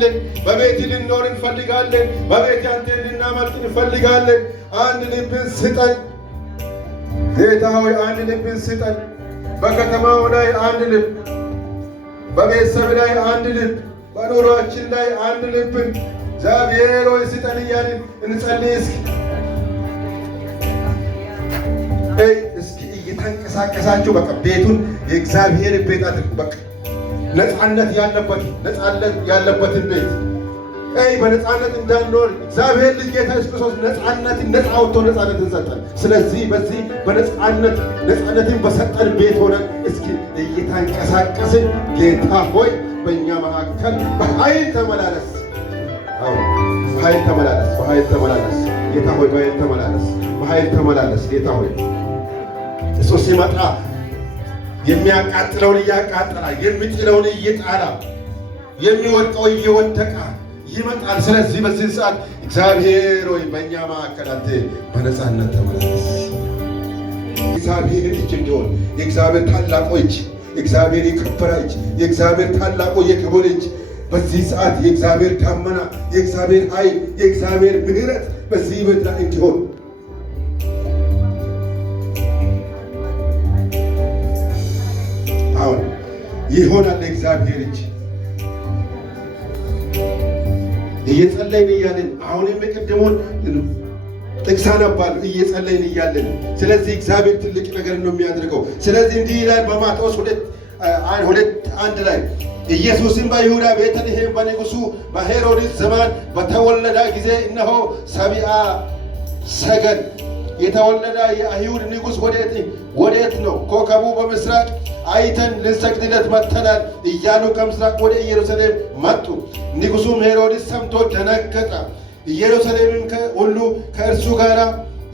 እንፈልጋለን። በቤት ልንኖር እንፈልጋለን። በቤት አንተን ልናመልክ እንፈልጋለን። አንድ ልብን ስጠን ጌታ ሆይ፣ አንድ ልብን ስጠን። በከተማው ላይ አንድ ልብ፣ በቤተሰብ ላይ አንድ ልብ፣ በኑሯችን ላይ አንድ ልብን እግዚአብሔር ሆይ ስጠን እያልን እንጸልይ። እስኪ እየተንቀሳቀሳችሁ በቃ ቤቱን የእግዚአብሔር ቤት አድርጉ። በቃ ነፃነት ያለበትን ቤት በነፃነት እንዳንኖር እግዚአብሔር ልጅ ጌታ ኢየሱስ ክርስቶስ ነፃ ወጥቶ ነፃነትን ሰጠን። ስለዚህ በዚህ ነፃነትን በሰጠን ቤት ሆነን እስኪ እየተንቀሳቀስን ጌታ ሆይ በእኛ መካከል በኃይል ተመላለስ። በኃይል ተመላለስ ጌታ ሆይ፣ በኃይል ተመላለስ ጌታ ሆይ። እሱ ሲመጣ የሚያቃጥለውን እያቃጠላ፣ የሚጥለውን እየጣላ፣ የሚወድቀው እየወደቀ ይመጣል። ስለዚህ በዚህ ሰዓት እግዚአብሔር ሆይ በእኛ መካከል አንተ በነፃነት ተመላለስ። እግዚአብሔር እጅ እንዲሆን የእግዚአብሔር ታላቁ እጅ፣ የእግዚአብሔር የከበረ እጅ፣ የእግዚአብሔር ታላቁ የክብር እጅ በዚህ ሰዓት የእግዚአብሔር ደመና፣ የእግዚአብሔር ኃይል፣ የእግዚአብሔር ምሕረት በዚህ ቤት ላይ እንዲሆን አሁን ይሆናል። የእግዚአብሔር እጅ እየጸለይን እያለን አሁንም የቀደሙን ጥቅስ አነባለሁ እየጸለይን እያለን። ስለዚህ እግዚአብሔር ትልቅ ነገር ነው የሚያደርገው። ስለዚህ እንዲህ ይላል በማቴዎስ 2:1 ላይ ኢየሱስም በይሁዳ ቤተልሔም በንጉሡ በሄሮድስ ዘመን በተወለደ ጊዜ እነሆ ሰብአ ሰገል የተወለደ የአይሁድ ንጉሥ ወዴት ነው? ኮከቡ በምስራቅ አይተን ልንሰግድለት መጥተናል እያሉ ከምስራቅ ወደ ኢየሩሳሌም መጡ። ንጉሡም ሄሮድስ ሰምቶ ደነገጠ። ኢየሩሳሌምም ሁሉ ከእርሱ ጋር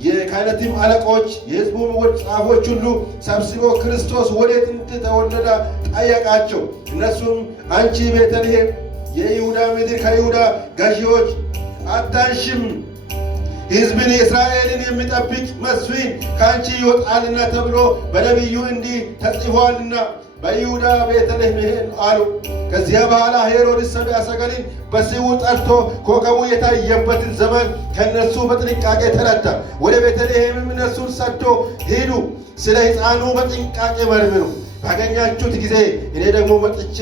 የካህናትም አለቆች የሕዝቡም ጻፎች ሁሉ ሰብስቦ ክርስቶስ ወዴት እንደተወለደ ጠየቃቸው። እነሱም አንቺ ቤተልሔም የይሁዳ ምድር ከይሁዳ ገዢዎች አታንሽም፣ ሕዝብን እስራኤልን የሚጠብቅ መስፍን ከአንቺ ይወጣልና ተብሎ በነቢዩ እንዲህ ተጽፏልና በይሁዳ ቤተልሔም አሉ። ከዚያ በኋላ ሄሮድስ ሰብአ ሰገልን በስውር ጠርቶ ኮከቡ የታየበትን ዘመን ከእነርሱ በጥንቃቄ ተረዳ። ወደ ቤተልሔምም እነርሱን ሰዶ ሂዱ፣ ስለ ሕፃኑ በጥንቃቄ መርምሩ፣ ባገኛችሁት ጊዜ እኔ ደግሞ መጥቼ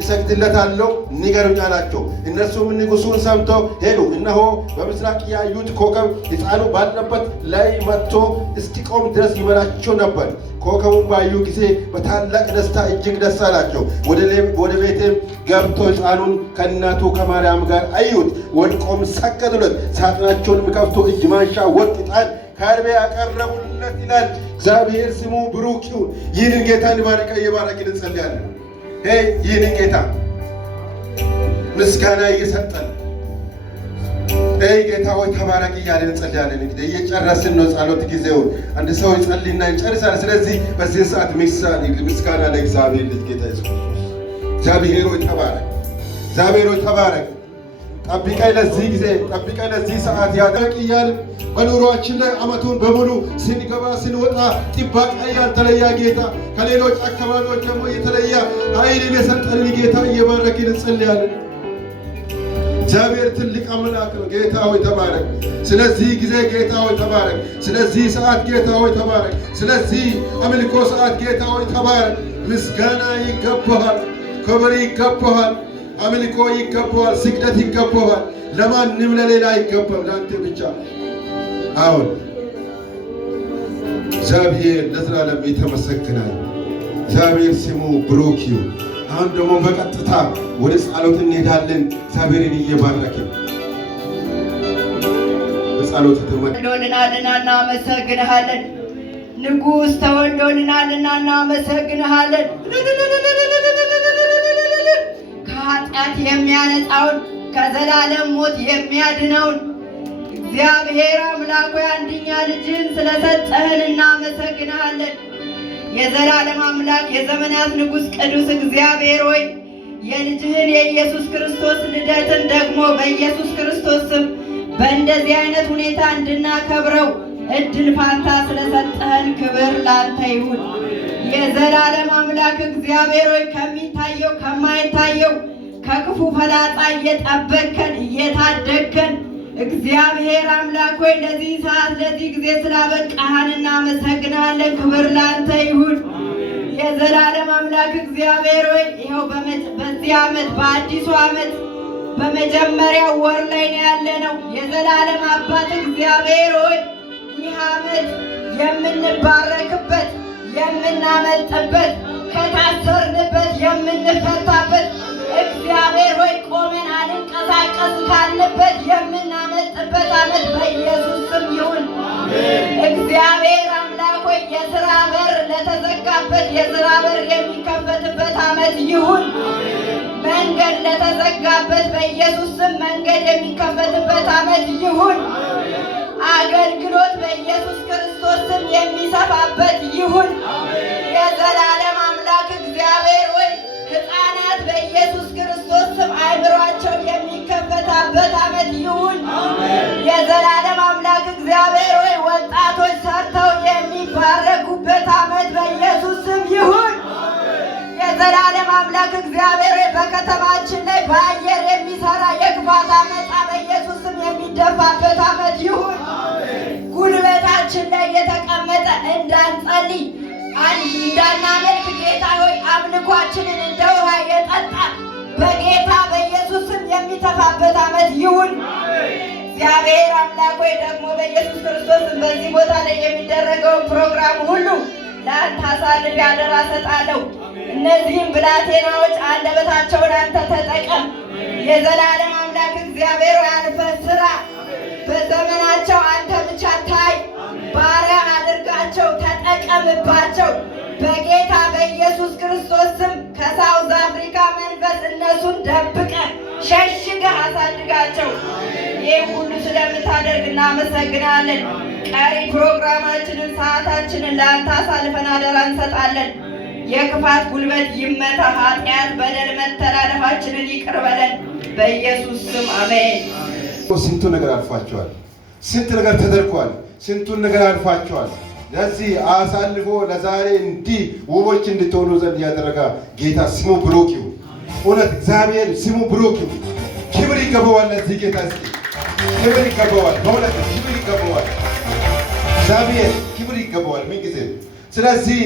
እሰግድለታለሁ ንገሩኝ አላቸው። እነርሱም ንጉሡን ሰምተው ሄዱ። እነሆ በምስራቅ ያዩት ኮከብ ሕፃኑ ባለበት ላይ መጥቶ እስኪቆም ድረስ ይመራቸው ነበር። ኮከቡን ባዩ ጊዜ በታላቅ ደስታ እጅግ ደስ አላቸው። ወደ ቤትም ገብቶ ሕፃኑን ከእናቱ ከማርያም ጋር አዩት። ወድቆም ሰገዱለት። ሳጥናቸውንም ከፍቶ እጅ ማንሻ፣ ወርቅ፣ ዕጣን፣ ከርቤ ያቀረቡለት ይላል። እግዚአብሔር ስሙ ብሩክ ይሁን። ይህንን ጌታ እየባረክን እንጸልያለን። ይህንን ጌታ ምስጋና እየሰጠን ጌታ ሆይ ተባረክ እያለን እንጸልያለን። እንግዲህ እየጨረስን ነው ጸሎት ጊዜውን። አንድ ሰው ይጸልይና እንጨርሳለን። ስለዚህ በዚህ ሰዓት ምስጋና ለእግዚአብሔር ልጅ ጌታ ኢየሱስ ክርስቶስ። እግዚአብሔር ሆይ ተባረክ፣ እግዚአብሔር ሆይ ተባረክ። ጠብቀኝ ለዚህ ጊዜ፣ ጠብቀኝ ለዚህ ሰዓት ያደረቅ እያልን በኑሯችን ላይ ዓመቱን በሙሉ ስንገባ ስንወጣ ጥበቃ ያልተለየ ጌታ፣ ከሌሎች አካባቢዎች ደግሞ የተለየ ኃይልን የሰጠንን ጌታ እየባረክን እንጸልያለን። እግዚአብሔር ትልቅ አምላክ ነው። ጌታ ሆይ ተባረክ። ስለዚህ ጊዜ ጌታ ሆይ ተባረክ። ስለዚህ ሰዓት ጌታ ሆይ ተባረክ። ስለዚህ አምልኮ ሰዓት ጌታ ሆይ ተባረክ። ምስጋና ይገባሃል፣ ክብር ይገባሃል፣ አምልኮ ይገባዋል፣ ስግደት ይገባዋል። ለማንም ለሌላ አይገባም፣ ለአንተ ብቻ። አሁን እግዚአብሔር ለዘላለም የተመሰገናል። እግዚአብሔር ስሙ ብሩክ ይሁን። አሁን ደግሞ በቀጥታ ወደ ጸሎት እንሄዳለን። እግዚአብሔርን እየባረክን በጸሎት ተወልዶልናልና እናመሰግንሃለን። ንጉሥ ተወልዶልናልና እናመሰግንሃለን። ከኃጢአት የሚያነጻውን ከዘላለም ሞት የሚያድነውን እግዚአብሔር አምላክ ሆይ አንድያ ልጅህን ስለሰጠህን እናመሰግንሃለን። የዘላለም አምላክ የዘመናት ንጉሥ ቅዱስ እግዚአብሔር ሆይ የልጅህን የኢየሱስ ክርስቶስ ልደትን ደግሞ በኢየሱስ ክርስቶስ ስም በእንደዚህ አይነት ሁኔታ እንድናከብረው እድል ፋንታ ስለሰጠህን ክብር ላንተ ይሁን። የዘላለም አምላክ እግዚአብሔር ሆይ ከሚታየው ከማይታየው ከክፉ ፈላጣ እየጠበቅከን እየታደግከን እግዚአብሔር አምላክ ሆይ ለዚህ ሰዓት ለዚህ ጊዜ ስላበቃህን እናመሰግናለን። ክብር ላንተ ይሁን። የዘላለም አምላክ እግዚአብሔር ሆይ ይኸው በዚህ ዓመት በአዲሱ ዓመት በመጀመሪያው ወር ላይ ነው ያለነው። የዘላለም አባት እግዚአብሔር ሆይ ይህ ዓመት የምንባረክበት የምናመልጥበት ከታሰርንበት የምንፈታበት እግዚአብሔር ሆይ ቆመን አልንቀሳቀስ ካልንበት የምናመልጥበት ዓመት በኢየሱስ ስም ይሁን። እግዚአብሔር አምላክ ሆይ የሥራ በር ለተዘጋበት የሥራ በር የሚከፈትበት ዓመት ይሁን። መንገድ ለተዘጋበት በኢየሱስ ስም መንገድ የሚከፈትበት ዓመት ይሁን። አገልግሎት በኢየሱስ ክርስቶስ ስም የሚሰፋበት ይሁን። የዘላለም አምላክ እግዚአብሔር ሆይ ሕፃናት በኢየሱስ ክርስቶስ ስም አእምሯቸው የሚከፈታበት ዓመት ይሁን። የዘላለም አምላክ እግዚአብሔር ሆይ ወጣቶች ሰርተው የሚባረኩበት ዓመት በኢየሱስ ስም ይሁን። የዘላለም አምላክ እግዚአብሔር ሆይ በከተማችን ላይ በአየር የሚሰራ የክፋት አመፃ በኢየሱስ ስም የሚደፋበት ዓመት ይሁን። ጉልበታችን ላይ የተቀመጠ እንዳንጸልይ እንዳናመልክ ጌታ ሆይ አምልኳችንን እንደ ውሃ የጠጣ በጌታ በኢየሱስ ስም የሚተፋበት ዓመት ይሁን። እግዚአብሔር አምላክ ሆይ ደግሞ በኢየሱስ ክርስቶስ በዚህ ቦታ ላይ የሚደረገውን ፕሮግራም ሁሉ ለአንተ አሳልፌ አደራ እሰጣለሁ። እነዚህም ብላቴናዎች አንደበታቸውን አንተ ተጠቀም። የዘላለም አምላክ እግዚአብሔር ሆይ አልፈህ ስራ። በዘመናቸው አንተ ብቻ ታይ። ባሪያ አድርጋቸው፣ ተጠቀምባቸው። በጌታ በኢየሱስ ክርስቶስ ስም ከሳውዝ አፍሪካ መንፈስ እነሱን ደብቀ ሸሽገ አሳድጋቸው። ይህ ሁሉ ስለምታደርግ እናመሰግናለን። ቀሪ ፕሮግራማችንን ሰዓታችንን ለአንተ አሳልፈን አደራ እንሰጣለን። የክፋት ጉልበት ይመታ። ኃጢአት፣ በደል፣ መተላለፋችንን ይቅር በለን በኢየሱስ ስም አሜን። ስንቱ ነገር አልፋቸዋል። ስንት ነገር ተደርጓል። ስንቱን ነገር አልፋቸዋል። ለዚህ አሳልፎ ለዛሬ እንዲህ ውቦች እንድትሆኑ ዘንድ ያደረጋ ጌታ ስሙ ብሩክ ይሁን። እውነት እግዚአብሔር ስሙ ብሩክ ይሁን። ክብር ይገባዋል። ለዚህ ጌታ እስኪ ክብር ይገባዋል። በእውነት ክብር ይገባዋል። እግዚአብሔር ክብር ይገባዋል ምንጊዜ። ስለዚህ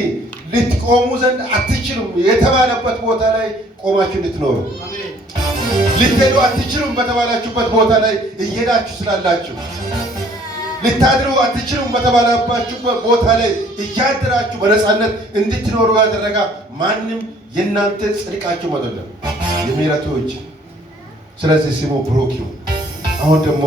ልትቆሙ ዘንድ አትችሉም የተባለበት ቦታ ላይ ቆማችሁ እንድትኖሩ፣ ልትሄዱ አትችሉም በተባላችሁበት ቦታ ላይ እየሄዳችሁ ስላላችሁ፣ ልታድሩ አትችሉም በተባላባችሁበት ቦታ ላይ እያደራችሁ በነፃነት እንድትኖሩ ያደረጋ ማንም የእናንተ ጽድቃችሁ አይደለም፣ የምህረቱ እጅ። ስለዚህ ስሙ ብሩክ ይሁን። አሁን ደግሞ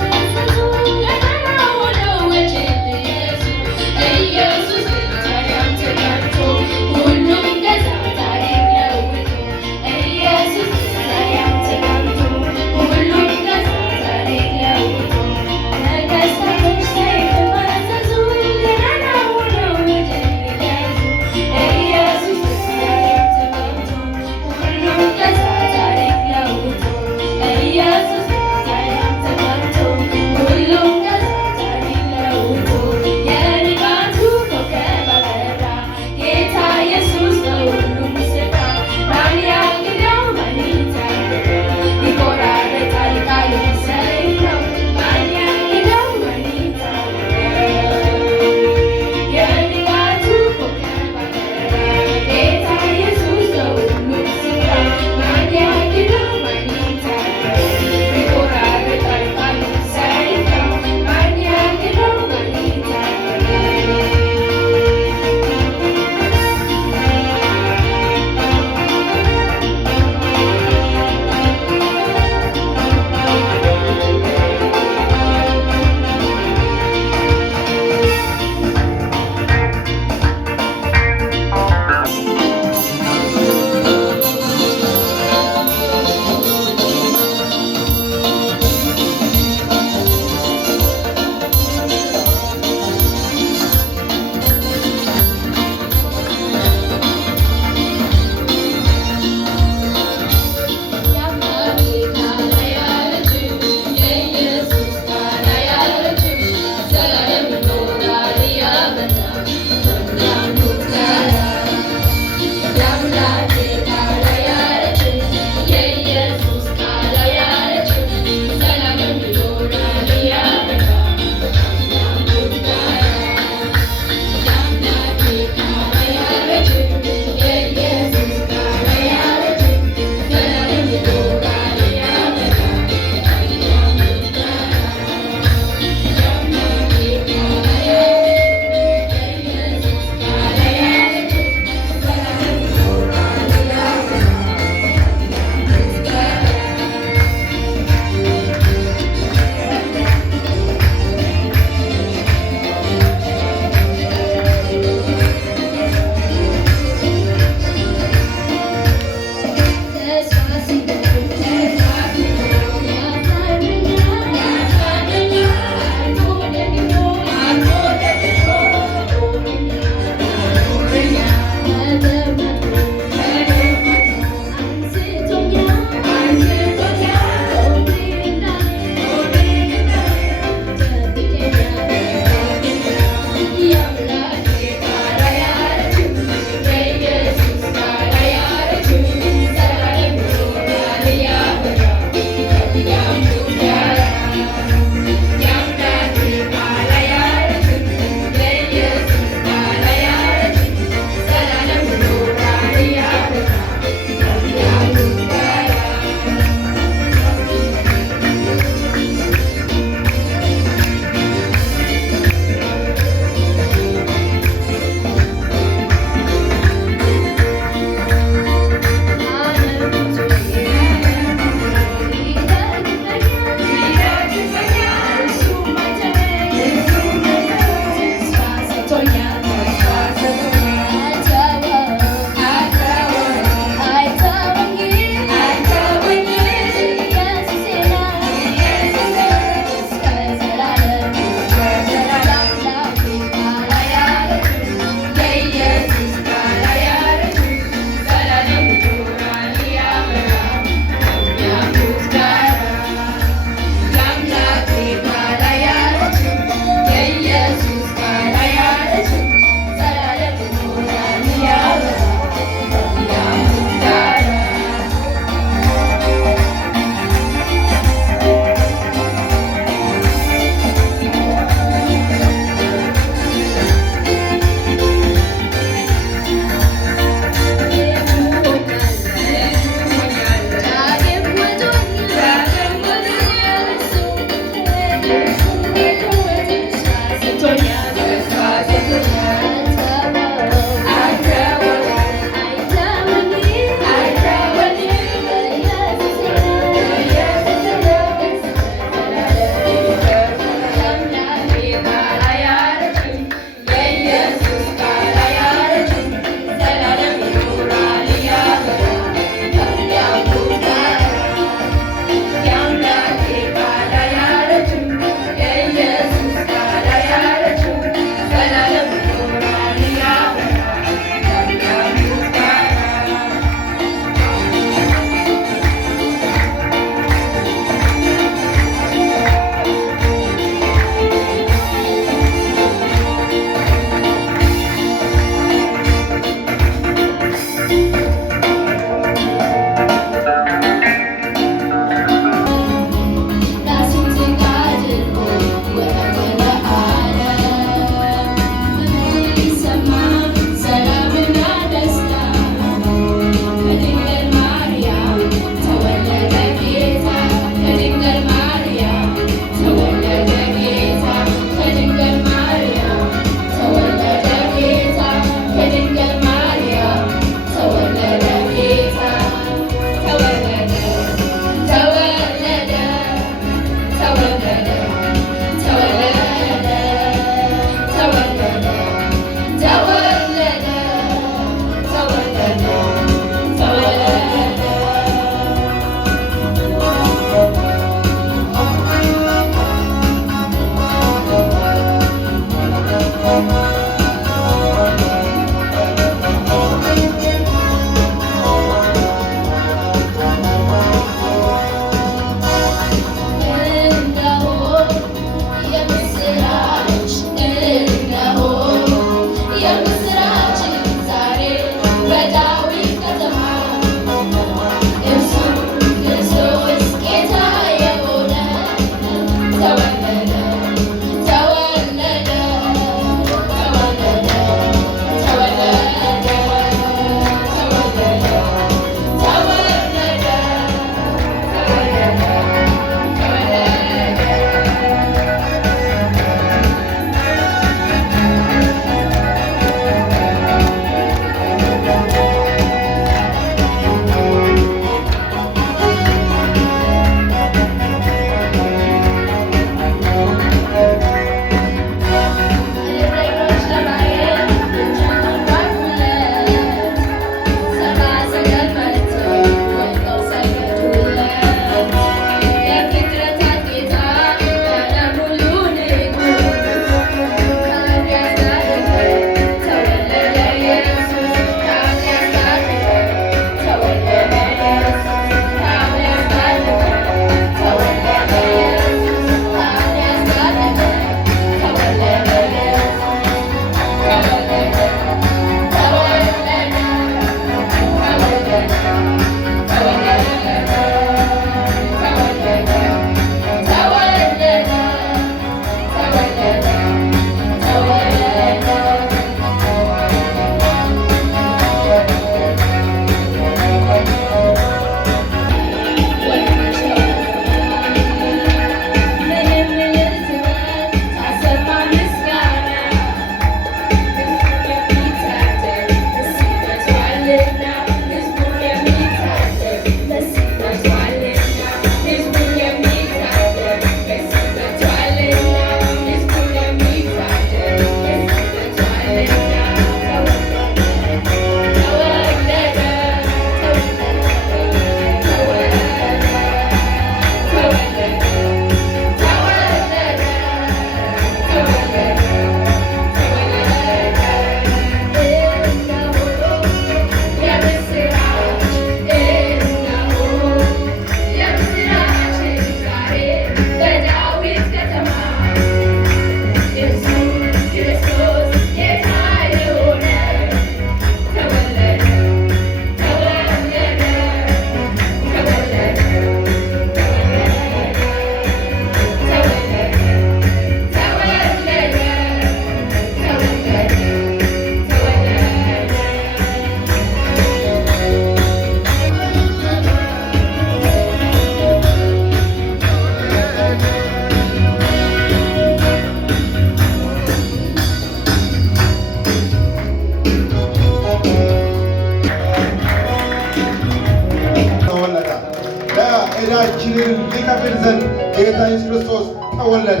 ዕዳችንን ሊከፍል ዘንድ ጌታ ኢየሱስ ክርስቶስ ተወለደ።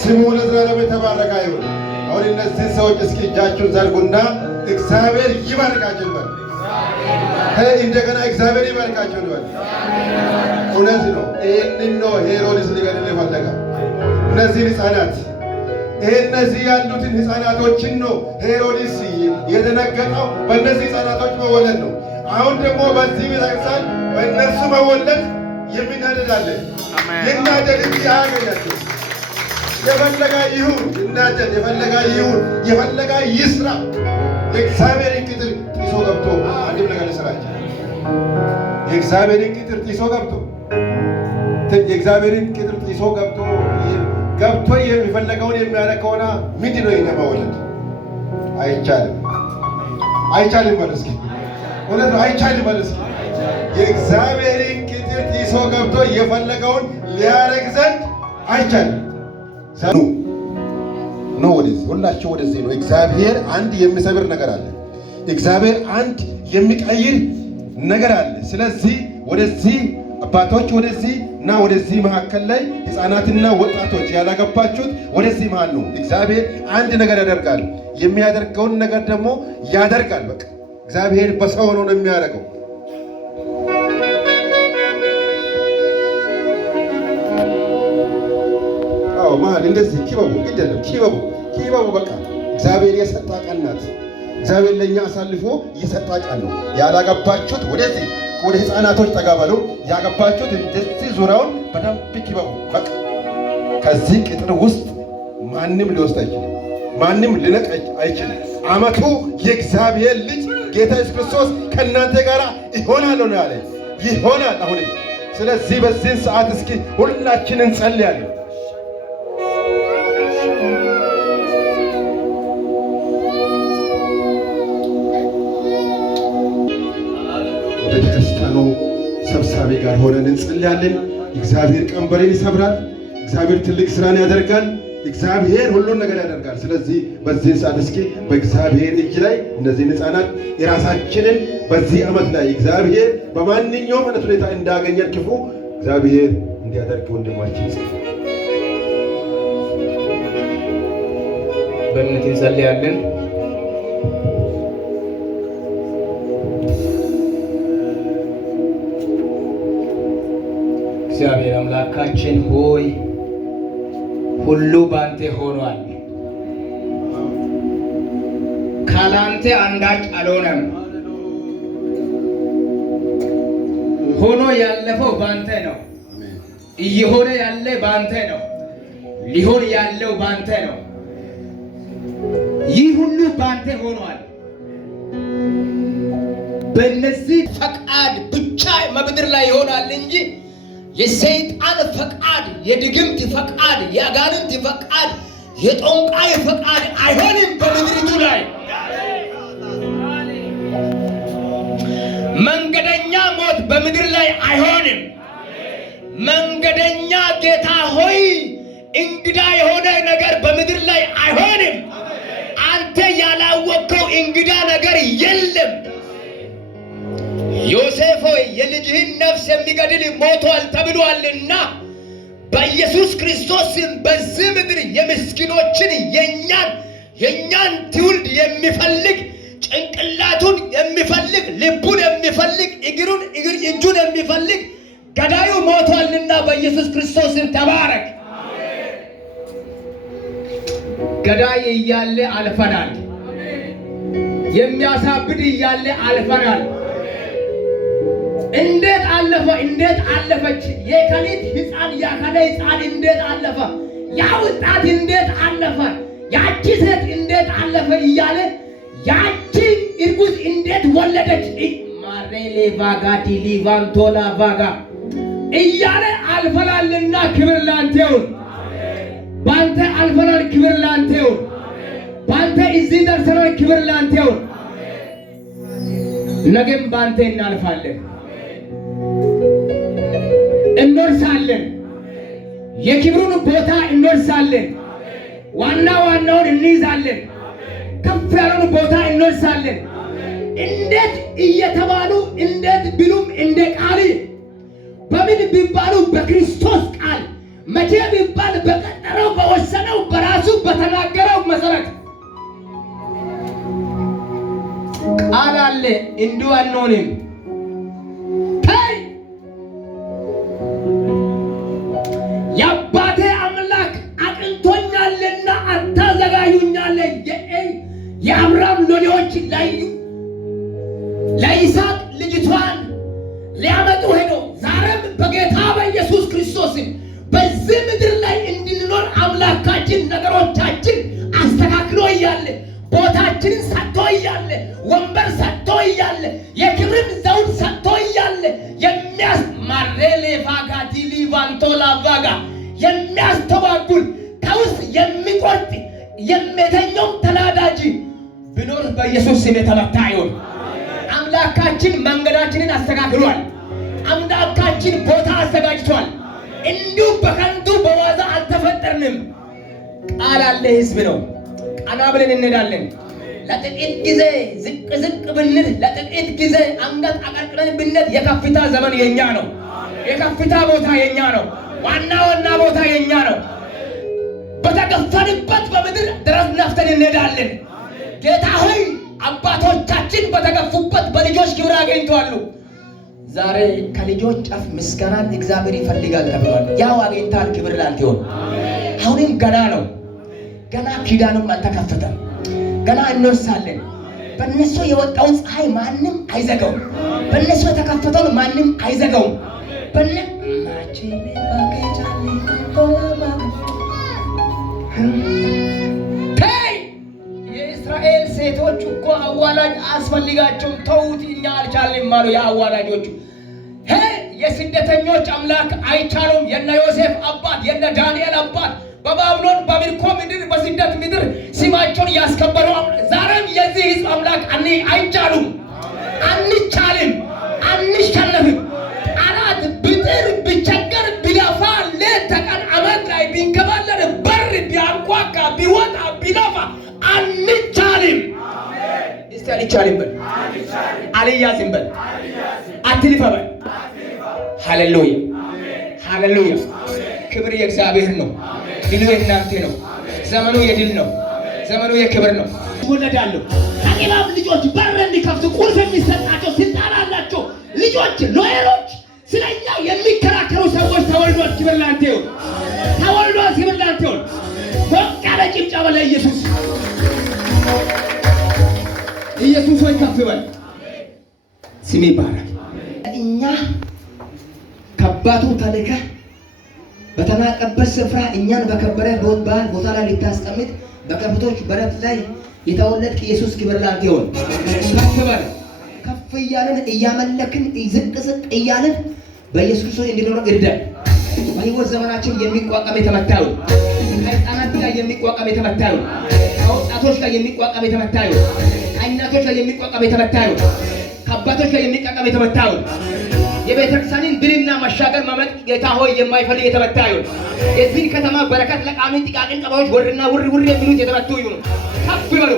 ስሙ ለዘላለም የተባረከ ይሁን። አሁን እነዚህ ሰዎች እስኪ እጃችሁን ዘርጉና እግዚአብሔር ይባርካችሁ በሉ። እንደገና እግዚአብሔር ይባርካችሁ በሉ። እውነት ነው። ይህንን ነው ሄሮድስ ሊገድል የፈለገ እነዚህን ሕፃናት እነዚህ ያሉትን ሕፃናቶችን ነው ሄሮድስ የተነገጠው በእነዚህ ሕፃናቶች መወለድ ነው። አሁን ደግሞ በዚህ ቤተክርስቲያን በእነሱ መወለድ የሚናደዳለን ይናደድ እንጂ አያገኛቸው። የፈለጋ ይሁን ይናደድ፣ የፈለጋ ይሁን የፈለጋ ይስራ። የእግዚአብሔርን ቅጥር ጥሶ ገብቶ አንድም ነገር ልስራች የእግዚአብሔርን ቅጥር ጥሶ ገብቶ የእግዚአብሔርን ቅጥር ጥሶ ገብቶ የሚፈለገውን የሚያደርግ ከሆነ ምንድን ነው የኛ መወለድ? አይቻልም፣ አይቻልም በሉ እስኪ። እውነት ነው፣ አይቻልም በሉ እስኪ። የእግዚአብሔርን ቅጥር ጥሶ ገብቶ የፈለገውን ሊያደርግ ዘንድ አይቻልም። ኑ ወደዚህ፣ ሁላችሁ ወደዚህ ነው። እግዚአብሔር አንድ የሚሰብር ነገር አለ። እግዚአብሔር አንድ የሚቀይር ነገር አለ። ስለዚህ ወደዚህ አባቶች ወደዚህ እና ወደዚህ መካከል ላይ ሕፃናትና ወጣቶች ያላገባችሁት ወደዚህ መሃል ነው። እግዚአብሔር አንድ ነገር ያደርጋል። የሚያደርገውን ነገር ደግሞ ያደርጋል። በቃ እግዚአብሔር በሰው ነው የሚያደርገው። አዎ መሃል እንደዚህ ኪበቡ ግደለም ኪበቡ በቃ እግዚአብሔር የሰጣ ቀን ናት። እግዚአብሔር ለእኛ አሳልፎ የሰጣ ቀን ነው። ያላገባችሁት ወደዚህ ወደ ሕፃናቶች ጠጋ በሉ። ያገባችሁት እንደዚህ ዙሪያውን በደንብ ኪበቡ። በቃ ከዚህ ቅጥር ውስጥ ማንም ሊወስድ አይችልም፣ ማንም ሊነቅ አይችልም። ዓመቱ የእግዚአብሔር ልጅ ጌታ ኢየሱስ ክርስቶስ ከእናንተ ጋር ይሆናል ነው ያለ፣ ይሆናል አሁንም። ስለዚህ በዚህን ሰዓት እስኪ ሁላችንን እንጸልያለን። ቤተክርስቲያኑ ሰብሳቢ ጋር ሆነን እንጸልያለን። እግዚአብሔር ቀንበሬን ይሰብራል። እግዚአብሔር ትልቅ ስራን ያደርጋል። እግዚአብሔር ሁሉን ነገር ያደርጋል። ስለዚህ በዚህ ሰዓት እስኪ በእግዚአብሔር እጅ ላይ እነዚህን ሕፃናት የራሳችንን በዚህ ዓመት ላይ እግዚአብሔር በማንኛውም አይነት ሁኔታ እንዳገኘን ክፉ እግዚአብሔር እንዲያደርግ ወንድማችን በእምነት እንጸልያለን። እግዚአብሔር አምላካችን ሆይ ሁሉ ባንተ ሆኗል። ካላንተ አንዳች አልሆነም። ሆኖ ያለፈው ባንተ ነው። እየሆነ ያለ ባንተ ነው። ሊሆን ያለው ባንተ ነው። ይህ ሁሉ ባንተ ሆኗል። በእነዚህ ፈቃድ ብቻ በምድር ላይ ይሆናል እንጂ የሰይጣን ፈቃድ፣ የድግምት ፈቃድ፣ የአጋንንት ፈቃድ፣ የጦንቃይ ፈቃድ አይሆንም። በምድሪቱ ላይ መንገደኛ ሞት በምድር ላይ አይሆንም። መንገደኛ ጌታ ሆይ እንግዳ የሆነ ነገር በምድር ላይ አይሆንም። አንተ ያላወቅከው እንግዳ ነገር የለም። ዮሴፍ ሆይ የልጅህን ነፍስ የሚገድል ሞቷል ተብሏልና በኢየሱስ ክርስቶስ በዚህ ምድር የምስኪኖችን የኛን ትውልድ የሚፈልግ ጭንቅላቱን የሚፈልግ ልቡን የሚፈልግ እጁን የሚፈልግ ገዳዩ ሞቷልና በኢየሱስ ክርስቶስ ተባረክ። ገዳይ እያለ አልፈናል። የሚያሳብድ እያለ አልፈናል። እንዴት አለፈ? እንዴት አለፈች? የከሊት ሕፃን ያከለ ሕፃን እንዴት አለፈ? ያ ወጣት እንዴት አለፈ? ያቺ ሴት እንዴት አለፈ እያለ ያቺ እርጉዝ እንዴት ወለደች? ማሬሌ ቫጋዲ ሊቫንቶላ ቫጋ እያለ አልፈናልና ክብር ላንተ ይሁን። ባንተ አልፈናል፣ ክብር ላንተ ይሁን። ባንተ እዚህ ደርሰናል፣ ክብር ላንተ ይሁን። ነገም ባንተ እናልፋለን፣ እንወርሳለን። የክብሩን ቦታ እንወርሳለን። ዋናውን እንይዛለን። ከፍ ያለውን ቦታ በምን ቢባሉ በክርስቶስ ቃል መቼ ቢባል በቀጠረው በወሰነው በራሱ በተናገረው መሰረት ቃል አለ። እንዲሁ አንሆንም። የአባቴ አምላክ አቅንቶኛልና አታዘጋጁኛለህ። የአብርሃም ሎሌዎች ለይስሐቅ ልጅቷን ሊያመጡ ሄዶ ዛሬም በጌታ በኢየሱስ ክርስቶስ በዚህ ምድር ላይ እንድንኖር አምላካችን ነገሮቻችን አስተካክሎ እያለ ቦታችንን ሰጥቶ እያለ ወንበር ሰጥቶ እያለ የክብርን ዘውድ ሰጥቶ እያለ የሚያስተባጉል ከውስጥ የሚቆርጥ የሚተኛው ተናዳጅ ቢኖር በኢየሱስ ስም የተመታ ይሁን። አምላካችን መንገዳችንን አስተካክሏል። አምላካችን ቦታ አዘጋጅቷል። እንዲሁ በከንቱ በዋዛ አልተፈጠርንም። ቃል አለ። ህዝብ ነው። ቀና ብለን እንሄዳለን። ለጥቂት ጊዜ ዝቅ ብንል፣ ለጥቂት ጊዜ አንገት አቀርቅረን ብንል የከፍታ ዘመን የኛ ነው። የከፍታ ቦታ የኛ ነው። ዋና ቦታ የኛ ነው። በተገፈንበት በምድር ድረስ ነፍተን እንሄዳለን። ጌታ ሆይ አባቶቻችን በተገፉበት በልጆች ክብር አገኝተዋል። ዛሬ ከልጆች አፍ ምስጋናን እግዚአብሔር ይፈልጋል ተብሏል። ያው አገኝታል። ክብር ላንተ ይሁን። አሁንም ገና ነው። ገና ኪዳኑም አልተከፈተም። ገና እንወርሳለን። በእነሱ የወጣውን ፀሐይ ማንም አይዘጋውም። በእነሱ የተከፈተውን ማንም አይዘጋውም። የእስራኤል ሴቶች እኮ አዋላጅ አስፈልጋቸውም ተውት፣ እኛ አልቻልንም አሉ የአዋላጆቹ። የስደተኞች አምላክ አይቻሉም። የነ ዮሴፍ አባት የነ ዳንኤል አባት በባቢሎን በምርኮ ምድር በስደት ምድር ስማቸውን ያስከበሩ ዛሬም የዚህ ሕዝብ አምላክ አይቻሉም። አንቻልም፣ አንሸነፍም። ጠላት ብጥር ቢቸገር ቢለፋ ሌት ተቀን አመት ላይ ቢንከባለል በር ቢያንኳካ ቢወጣ ቢለፋ አንቻልም። እስቲ አንቻልም በል፣ አልያዝም በል፣ አትልፋ በል። ሃሌሉያ ሃሌሉያ። ክብር የእግዚአብሔር ነው። ድሉ የእናንተ ነው። ዘመኑ የድል ነው። ዘመኑ የክብር ነው። ወለዳለሁ ከኢላም ልጆች በር እንዲከፍቱ ቁልፍ የሚሰጣቸው ስልጣን አላቸው። ልጆች ሎየሮች፣ ስለኛ የሚከራከሩ ሰዎች ተወልዷል። ክብር ላንተ ይሁን። ተወልዷል። ክብር ላንተ ይሁን። ሞቅ ያለ ጭብጨባ ለኢየሱስ። ኢየሱስ ሆይ ከፍ በል። ስሜ ይባረክ። እኛ ከአባቱ ተልከህ በተናቀበት ስፍራ እኛን በከበረ ቦታ ላይ ልታስቀምጥ በከብቶች በረት ላይ የተወለድክ ኢየሱስ ክብር ላንተ ይሁን። ከፍ በል። ከፍ እያልን እያመለክን ዝቅ እያልን በኢየሱስ ክርስቶስ እንድንኖር እርዳን። በሕይወት ዘመናችን የሚቋቋም የተመታ ይሁን። ከሕፃናት ጋር የሚቋቋም የተመታ ይሁን። ከወጣቶች ጋር የሚቋቋም የተመታ ይሁን። ከእናቶች ጋር የሚቋቋም የተመታ ይሁን። ከአባቶች ጋር የሚቋቋም የተመታ ይሁን። የቤተክርስቲያንን ድልና መሻገር ማመጥ ጌታ ሆይ የማይፈልግ የተመታ ይሁን። የዚህን ከተማ በረከት ለቃሚ ጥቃቅን ቀባዮች ወርና ውር የሚሉት የተመቱ ይሁን። ከፍ ይበሉ።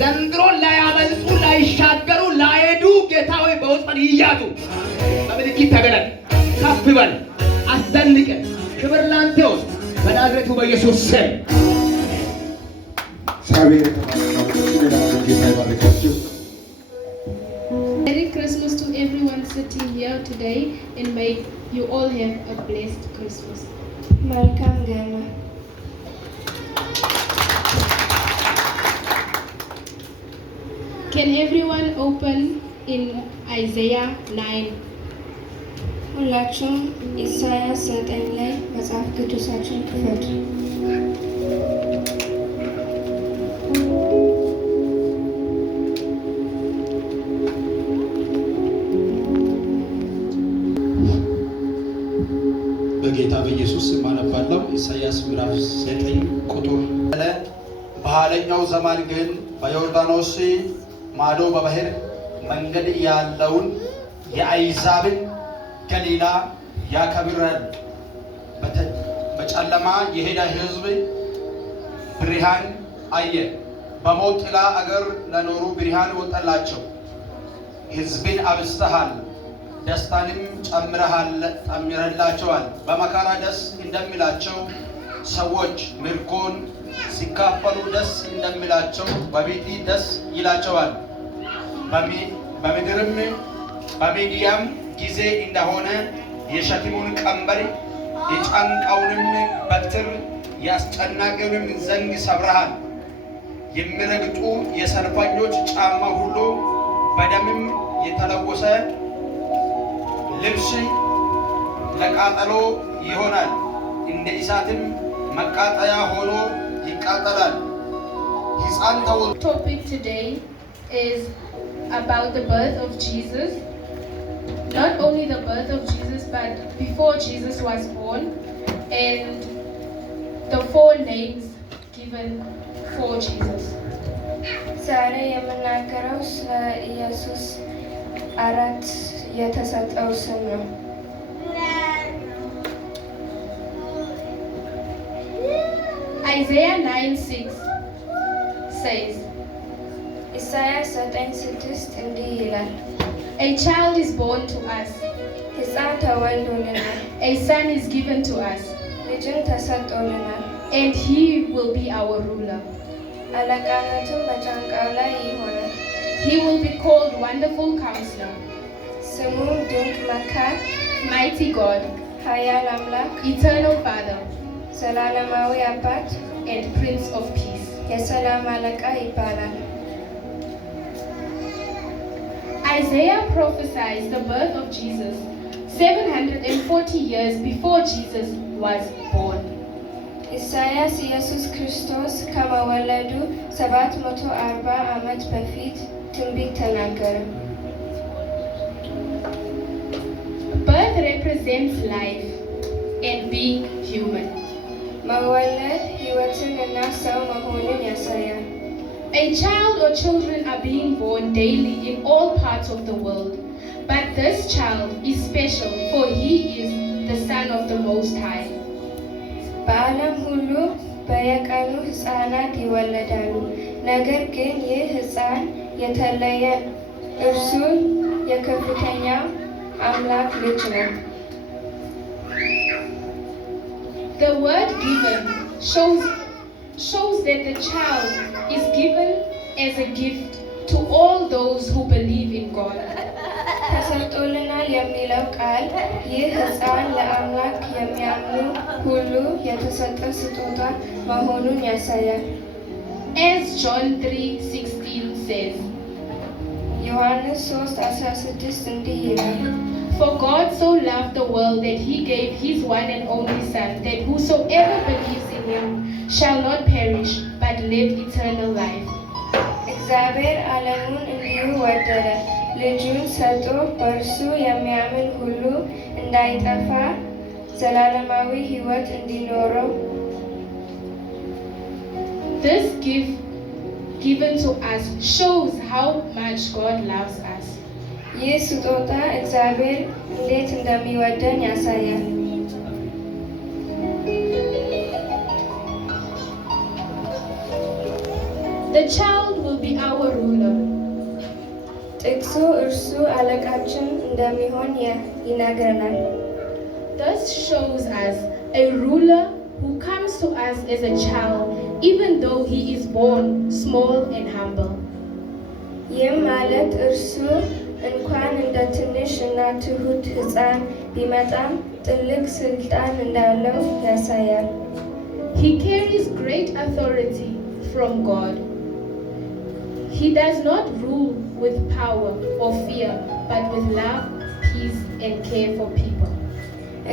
ዘንድሮ ላያመልጡ ላይሻገሩ ላይሄዱ ጌታ ሆይ በወጥመድ ይያዙ። በምልክት ተገለጥ። ከፍ ይበል። አስደንቀን። ክብር ላንተ ይሁን በናዝሬቱ በኢየሱስ ስም። እግዚአብሔር ጌታ ይባርካችሁ። Merry Christmas to everyone sitting here today, and may you all have a blessed Christmas. መልካም ገና። Can everyone open in Isaiah 9? ሁላችሁም ኢሳይያስ 9 ላይ መጽሐፍ ቅዱሳችሁን ክፈቱ። በጌታ በኢየሱስ ስም አነባለሁ። ኢሳይያስ ምዕራፍ 9 ቁጥር በኋለኛው ዘመን ግን በዮርዳኖስ ማዶ በባህር መንገድ ያለውን የአሕዛብን ገሊላ ያከብራል። በጨለማ የሄደ ሕዝብ ብርሃን አየ። በሞት ጥላ አገር ለኖሩ ብርሃን ወጣላቸው። ሕዝብን አብዝተሃል፣ ደስታንም ጨምረላቸዋል። በመከራ ደስ እንደሚላቸው ሰዎች ምርኮን ሲካፈሉ ደስ እንደሚላቸው በቤቴ ደስ ይላቸዋል። በምድርም በሚዲያም ጊዜ እንደሆነ የሸክሙን ቀንበር የጫንቃውንም በትር የአስጨናቂውንም ዘንግ ሰብረሃል። የሚረግጡ የሰልፈኞች ጫማ ሁሉ በደምም የተለወሰ ልብስ ለቃጠሎ ይሆናል፣ እንደ እሳትም መቃጠያ ሆኖ ይቃጠላል። ሕፃን ተወልዶ Topic today is about the birth of Jesus. Not only the birth of Jesus, but before Jesus was born, and the 4 names given for Jesus. ዛሬ የምናገረው ስለ ኢየሱስ 4 የተሰጠው ስም ነው። Isaiah 9:6 says, ኢሳይያስ 9:6 እንዲህ ይላል፣ a child is born to us, ሕፃን ተወልዶልናል፣ a son is given to us, ልጅም ተሰጥቶልናል፣ and he will be our ruler. አለቃነቱም በጫንቃው ላይ ይሆናል። He will be called Wonderful Counselor, ስሙም ድንቅ መካር፣ Mighty God, ኃያል አምላክ፣ Eternal Father, ዘላለማዊ አባት፣ and Prince of Peace. የሰላም አለቃ ይባላል። Isaiah prophesies the birth of Jesus 740 years before Jesus was born. ኢሳይያስ ኢየሱስ ክርስቶስ ከመወለዱ 740 ዓመት በፊት ትንቢት ተናገረ። Birth represents life and being human. መወለድ ሕይወትን እና ሰው መሆኑን ያሳያል። A child or children are being born daily in all parts of the world, but this child is special for he is the Son of the Most High. በዓለም ሁሉ በየቀኑ ሕፃናት ይወለዳሉ። ነገር ግን ይህ ሕፃን የተለየ፣ እርሱ የከፍተኛው አምላክ ልጅ ነው። The word given shows that the child is given as a gift to all those who believe in God. ተሰጥቶልናል የሚለው ቃል ይህ ሕፃን ለአምላክ የሚያምኑ ሁሉ የተሰጠ ስጦታ መሆኑን ያሳያል። As John 3:16 says, ዮሐንስ 3:16 እንዲህ ይላል፣ for God so loved the world that he gave his one and only Son, that whosoever believes in him shall not perish but live eternal life. እግዚአብሔር ዓለሙን እንዲሁ ወደደ፣ ልጁን ሰጥቶ በእርሱ የሚያምን ሁሉ እንዳይጠፋ ዘላለማዊ ሕይወት እንዲኖረው። This gift given to us shows how much God loves us. ይህ ስጦታ እግዚአብሔር እንዴት እንደሚወደን ያሳያል። The child will be our ruler. ጥቅሱ እርሱ አለቃችን እንደሚሆን ይነግረናል። This shows us a ruler who comes to us as a child, even though he is born small and humble. ይህም ማለት እርሱ እንኳን እንደ ትንሽ እና ትሁት ሕፃን ቢመጣም ትልቅ ስልጣን እንዳለው ያሳያል። He carries great authority from God. He does not rule with power or fear, but with love, peace, and care for people.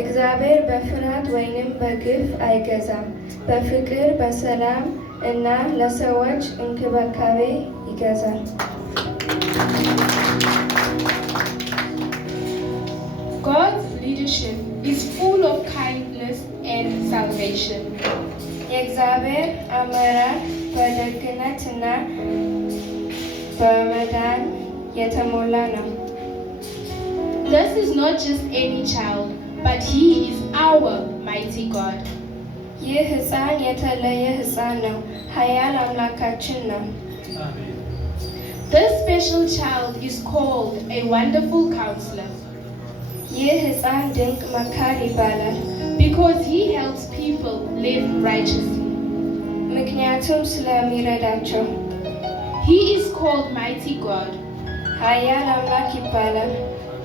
እግዚአብሔር በፍርሃት ወይንም በግፍ አይገዛም። በፍቅር፣ በሰላም እና ለሰዎች እንክብካቤ ይገዛል። God's leadership is full of kindness and salvation. የእግዚአብሔር አመራር በደግነት እና በመዳን የተሞላ ነው። This is not just any child, but he is our mighty God. ይህ ሕፃን የተለየ ሕፃን ነው። ኃያል አምላካችን ነው። This special child is called a Wonderful Counselor. ይህ ሕፃን ድንቅ መካር ይባላል። because he helps people live righteously. ምክንያቱም ስለሚረዳቸው። He is called Mighty God ኃያል አምላክ ይባላል።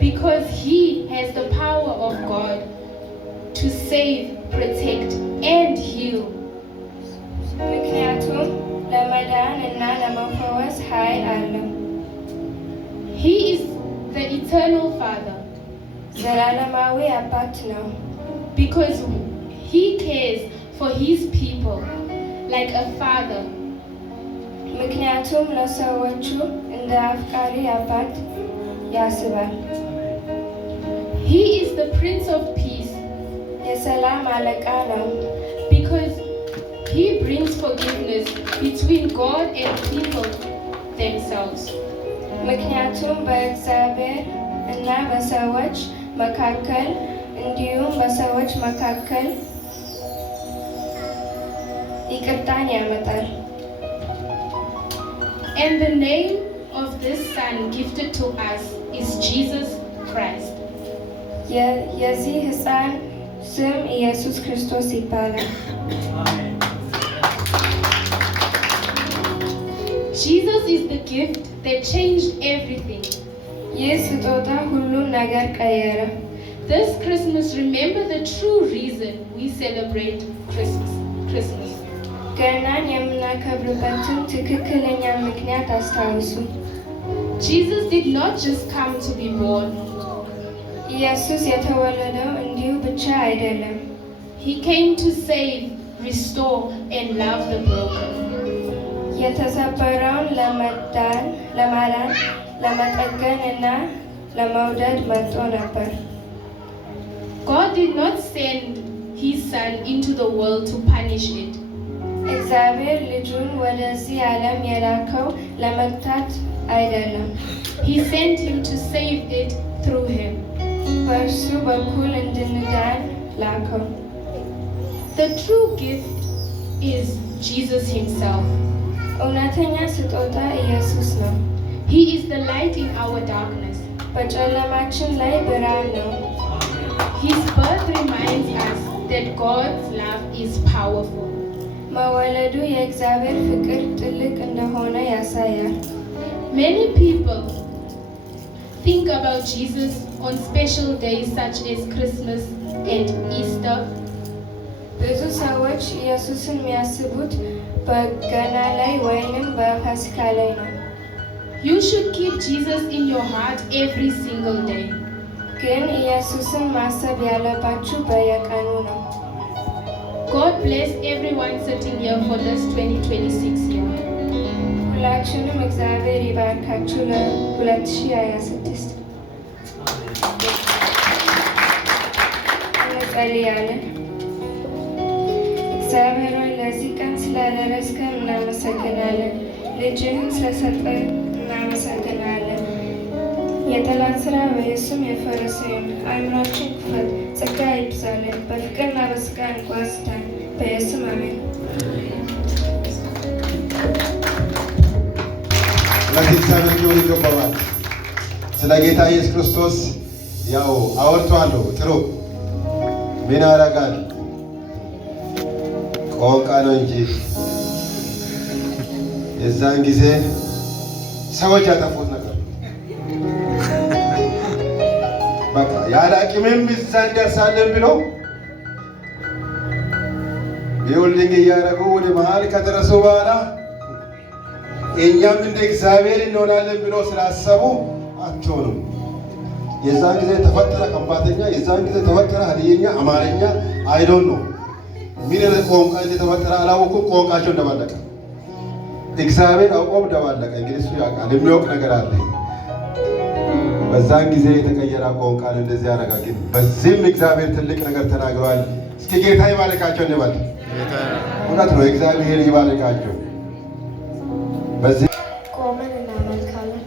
because he has the power of God to save, protect, and heal. ምክንያቱም ለመዳን እና ለመፈወስ ኃይል አለው። He is the eternal Father ዘላለማዊ አባት ነው። because he cares for his people like a father. ምክንያቱም ለሰዎቹ እንደ አፍቃሪ አባት ያስባል። He is the Prince of Peace የሰላም አለቃ ነው። because he brings forgiveness between God and people themselves. ምክንያቱም በእግዚአብሔር እና በሰዎች መካከል እንዲሁም በሰዎች መካከል ይቅርታን ያመጣል። And the name of this son gifted to us is Jesus Christ. የዚህ ሕፃን ስም ኢየሱስ ክርስቶስ ይባላል። Jesus is the gift that changed everything. ይህ ስጦታ ሁሉን ነገር ቀየረ። This Christmas, remember the true reason we celebrate Christmas. ገናን የምናከብርበትን ትክክለኛ ምክንያት አስታውሱ። Jesus did not just come to be born. ኢየሱስ የተወለደው እንዲሁ ብቻ አይደለም። He came to save, restore, and love the broken. የተሰበረውን ለማዳን፣ ለመጠገን እና ለመውደድ መጥቶ ነበር። God did not send his son into the world to punish it. እግዚአብሔር ልጁን ወደዚህ ዓለም የላከው ለመቅጣት አይደለም። He sent him to save it through him. በእርሱ በኩል እንድንዳን ላከው። The true gift is Jesus himself. እውነተኛ ስጦታ ኢየሱስ ነው። He is the light in our darkness. በጨለማችን ላይ ብርሃን ነው። His birth reminds us that God's love is powerful. መወለዱ የእግዚአብሔር ፍቅር ጥልቅ እንደሆነ ያሳያል። Many people think about Jesus on special days such as Christmas and Easter. ብዙ ሰዎች ኢየሱስን የሚያስቡት በገና ላይ ወይንም በፋሲካ ላይ ነው። You should keep Jesus in your heart every single day. ግን ኢየሱስን ማሰብ ያለባችሁ በየቀኑ ነው። God bless everyone sitting here for this 2026 year. ሁላችንም እግዚአብሔር ይባርካችሁ ለ2026 እንጸልያለን። እግዚአብሔር ሆይ ለዚህ ቀን ስላደረስከን እናመሰግናለን። ልጅህን ስለሰጠን እናመሰግናለን። የጠላት ስራ በኢየሱስም የፈረሰ ይሁን። አእምሯችን ክፈት፣ ጸጋ ይብዛልን። በፍቅርና በስጋ እንጓዝታን በኢየሱስም አሜን። ስለዚህ እግዚአብሔር ሊሆን ይገባዋል። ስለ ጌታ ኢየሱስ ክርስቶስ ያው አወርቷለሁ። ጥሩ ምን ያደርጋል? ቋንቋ ነው እንጂ የዛን ጊዜ ሰዎች ያጠፉት ነገር በቃ ያለ አቅምም እዛ እንደርሳለን ብሎ ቢውልዲንግ እያደረጉ ወደ መሀል ከደረሱ በኋላ እኛም እንደ እግዚአብሔር እንሆናለን ብሎ ስላሰቡ አትሆኑም። የዛን ጊዜ ተፈጠረ ከምባተኛ፣ የዛን ጊዜ ተፈጠረ ሀዲየኛ፣ አማርኛ አይዶን ነው ምን ቋንቋ እንደተፈጠረ አላወኩም። ቋንቋቸው እንደባለቀ እግዚአብሔር አውቆም እንደባለቀ እንግዲህ እሱ ያውቃል። የሚያውቅ ነገር አለ። በዛን ጊዜ የተቀየረ ቋንቋን እንደዚህ ያደረጋ። ግን በዚህም እግዚአብሔር ትልቅ ነገር ተናግሯል። እስኪ ጌታ ይባርካቸው እንበል። እውነት ነው፣ እግዚአብሔር ይባርካቸው። በዚህ ቆመን እናመልካለን።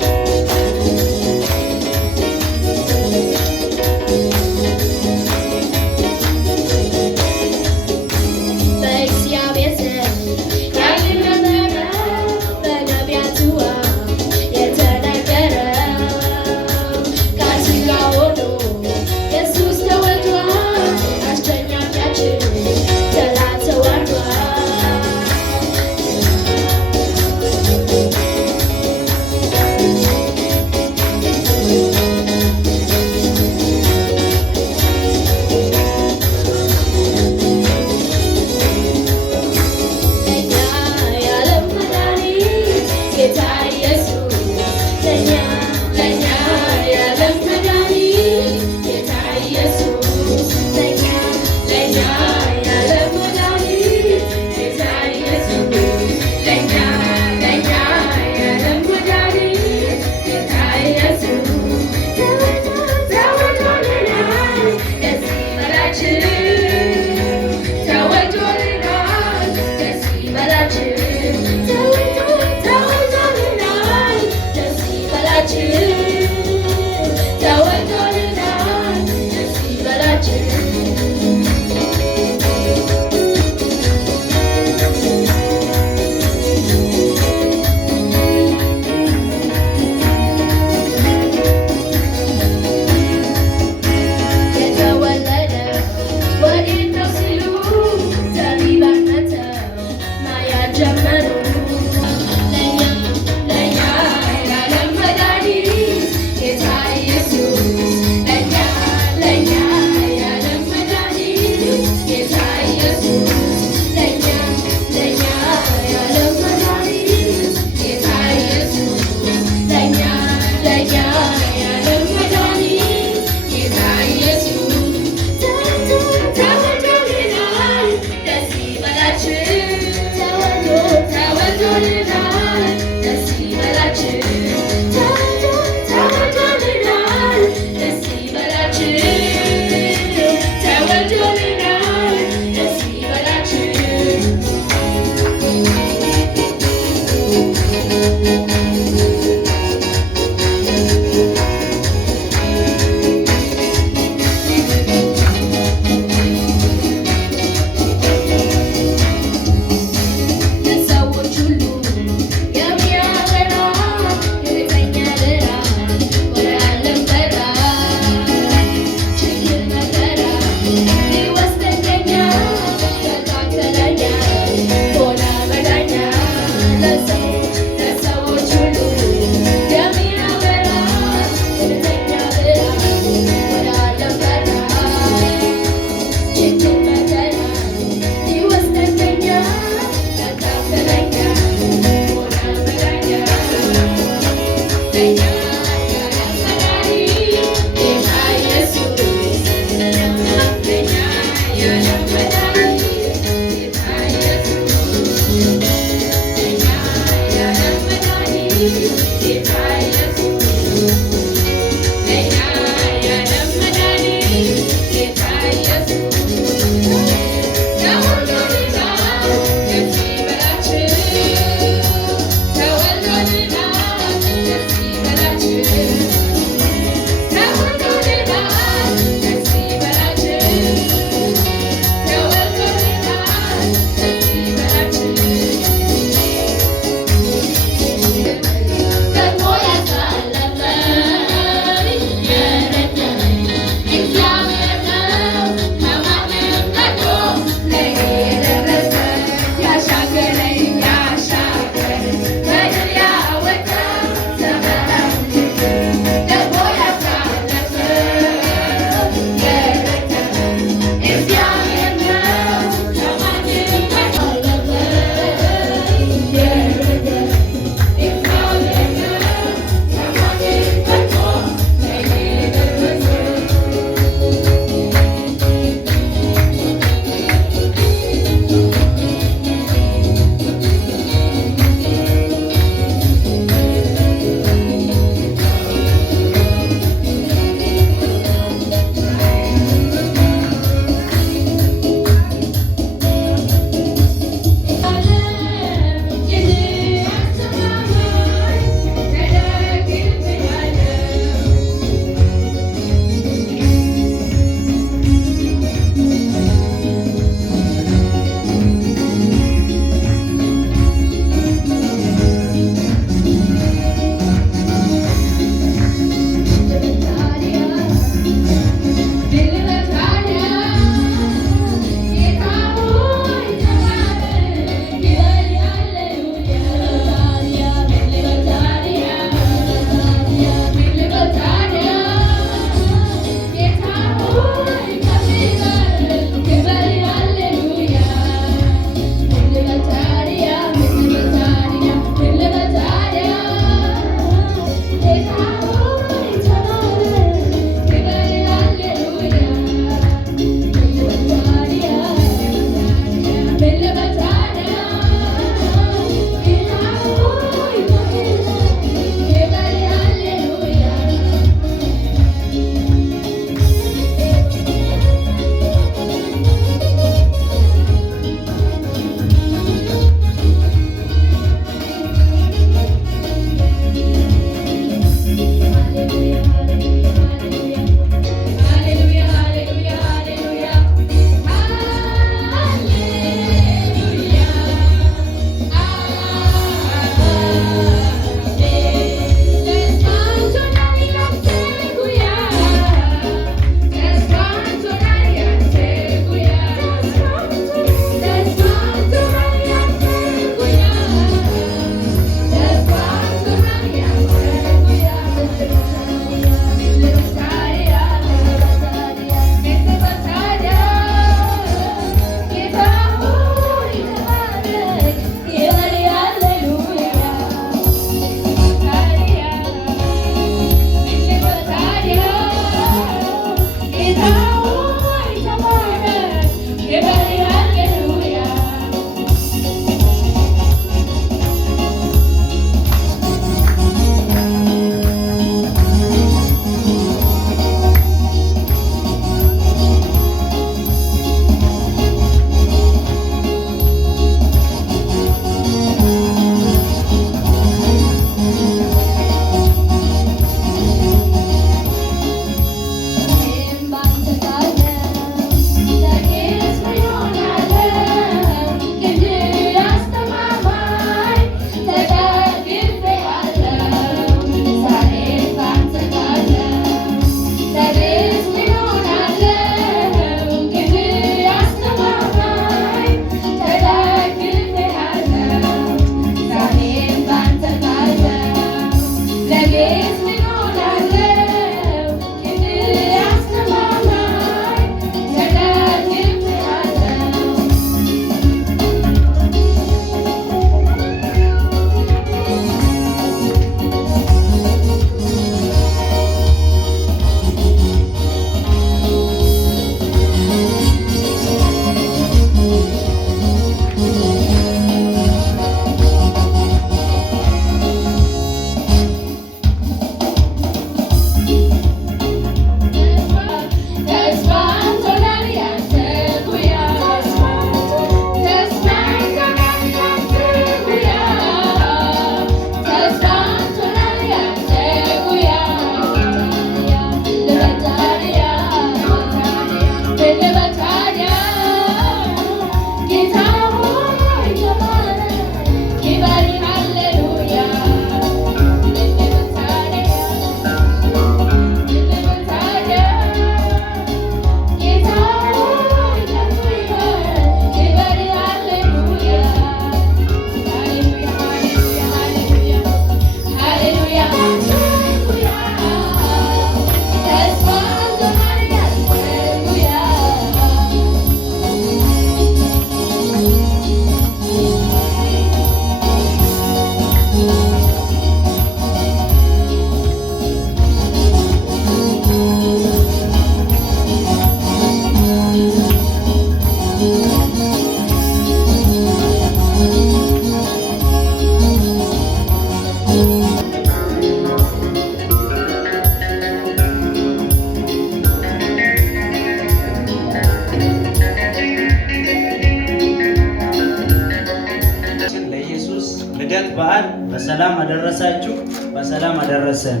የልደት በዓል በሰላም አደረሳችሁ፣ በሰላም አደረሰን።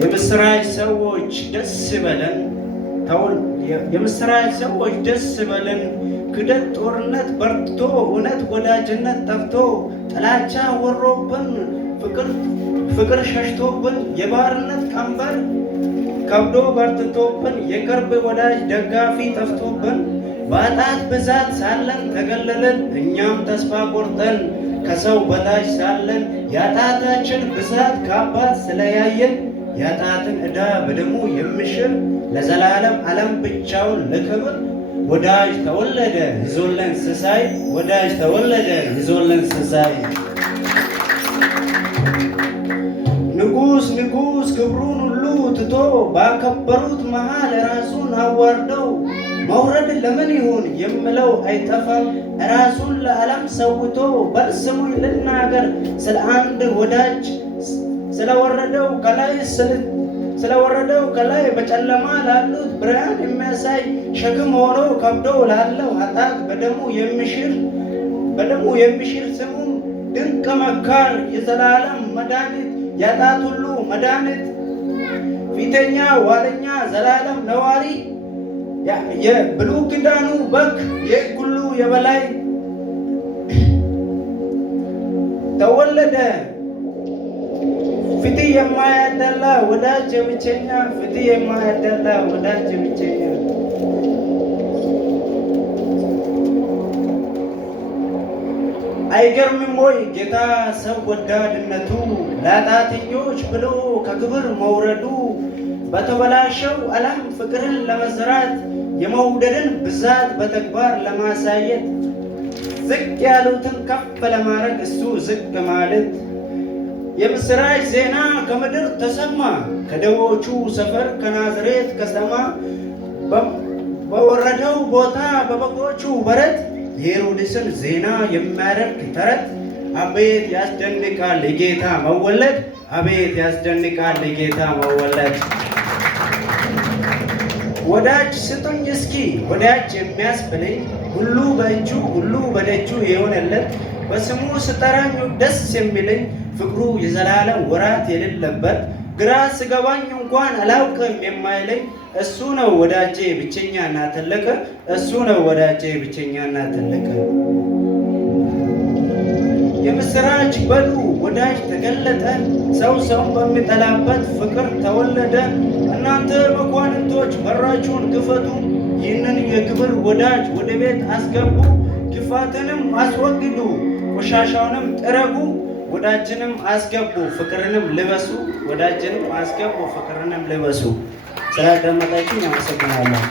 የምስራች ሰዎች ደስ በለን፣ የምስራች ሰዎች ደስ በለን። ክደት ጦርነት በርትቶ እውነት ወዳጅነት ጠፍቶ ጥላቻ ወሮብን ፍቅር ሸሽቶብን የባርነት ቀንበር ከብዶ በርትቶብን የቅርብ ወዳጅ ደጋፊ ጠፍቶብን በኃጢአት ብዛት ሳለን ተገለለን እኛም ተስፋ ቆርጠን ከሰው በታች ሳለን የኃጢአታችን ብዛት ከአባት ስለያየን የኃጢአትን ዕዳ በደሙ የሚሽር ለዘላለም ዓለም ብቻውን ለክብር ወዳጅ ተወለደ ይዞለን ስሳይ ወዳጅ ተወለደ ይዞለን ስሳይ። ንጉስ ክብሩን ሁሉ ትቶ ባከበሩት መሃል ራሱን አዋርደው መውረድ ለምን ይሁን የምለው አይጠፋም። ራሱን ለዓለም ሰውቶ በስሙኝ ልናገር ስለ አንድ ወዳጅ ስለወረደው ከላይ በጨለማ ላሉት ብርሃን የሚያሳይ ሸክም ሆኖ ከብዶ ላለው ኃጢአት በደሙ የሚሽር ስሙም ድንቅ መካር የዘላለም መድኃኒት የኃጢአት ሁሉ መድኃኒት ፊተኛ ኋለኛ ዘላለም ነዋሪ የብሉይ ኪዳኑ በግ የሕግ ሁሉ የበላይ ተወለደ ፍትህ የማያደላ ወዳጅ ብቸኛ ፍትህ የማያደላ ወዳጅ ብቸኛ። አይገርምም ወይ ጌታ ሰው ወዳድነቱ ለኃጢአተኞች ብሎ ከክብር መውረዱ በተበላሸው ዓለም ፍቅርን ለመዝራት የመውደድን ብዛት በተግባር ለማሳየት ዝቅ ያሉትን ከፍ ለማድረግ እሱ ዝቅ ማለት። የምስራች ዜና ከምድር ተሰማ ከደቦቹ ሰፈር ከናዝሬት ከተማ በወረደው ቦታ በበጎቹ በረት የሄሮድስን ዜና የሚያደርግ ተረት አቤት ያስደንቃል የጌታ መወለድ አቤት ያስደንቃል የጌታ መወለድ። ወዳጅ ስጡኝ እስኪ ወዳጅ የሚያስብለኝ ሁሉ በእጁ ሁሉ በደጁ የሆነለት በስሙ ስጠራኝ ደስ የሚለኝ ፍቅሩ የዘላለም ወራት የሌለበት ግራ ስገባኝ እንኳን አላውቅም የማይለኝ እሱ ነው ወዳጄ ብቸኛና ትልቅ እሱ ነው ወዳጄ ብቸኛና ትልቅ። የምስራች በሉ ወዳጅ ተገለጠ ሰውን በሚጠላበት ፍቅር ተወለደ። እናንተ መኳንንቶች በራችሁን ክፈቱ ይህንን የክብር ወዳጅ ወደ ቤት አስገቡ። ክፋትንም አስወግዱ ቆሻሻውንም ጥረጉ ወዳጅንም አስገቡ ፍቅርንም ልበሱ ወዳጅንም አስገቡ ፍቅርንም ልበሱ። ስላዳመጣችሁ አመሰግናለሁ።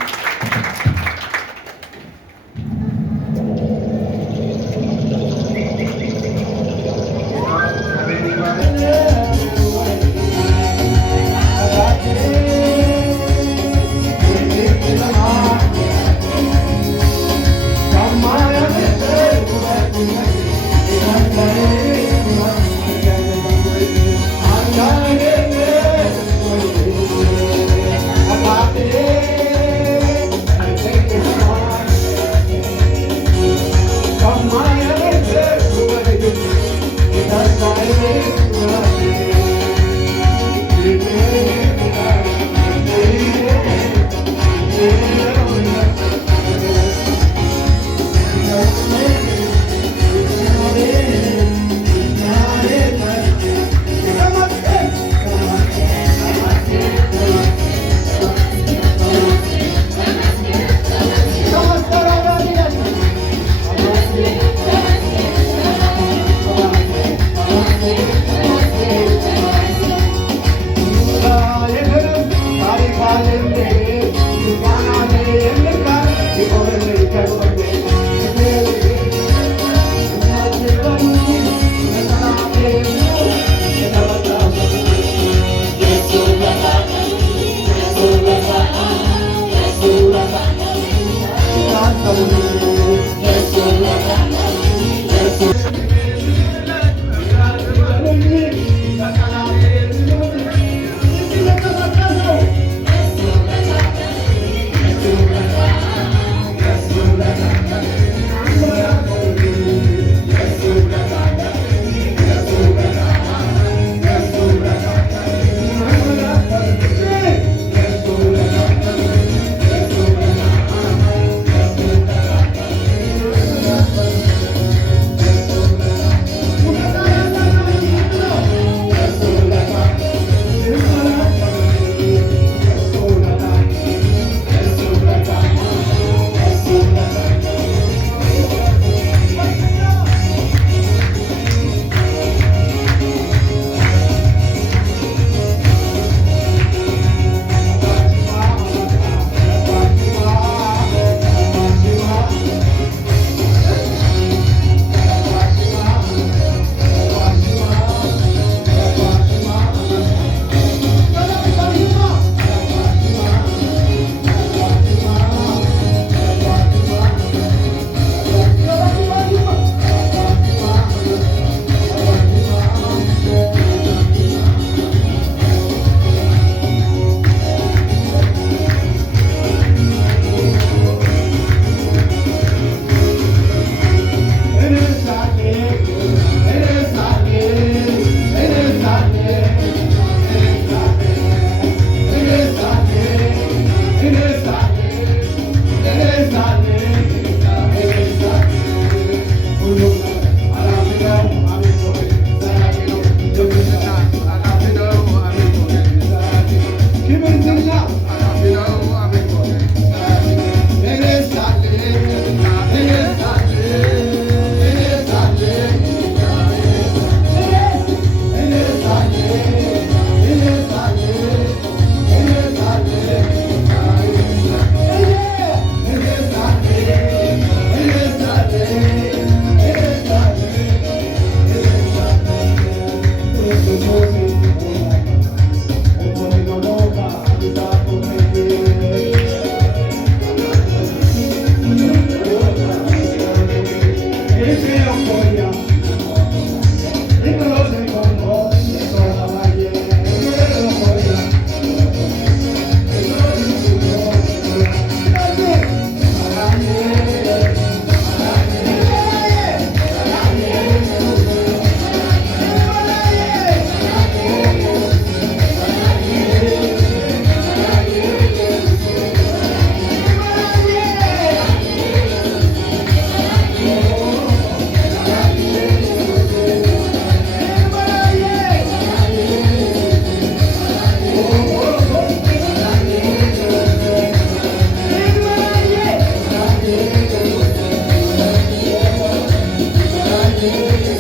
Thank you.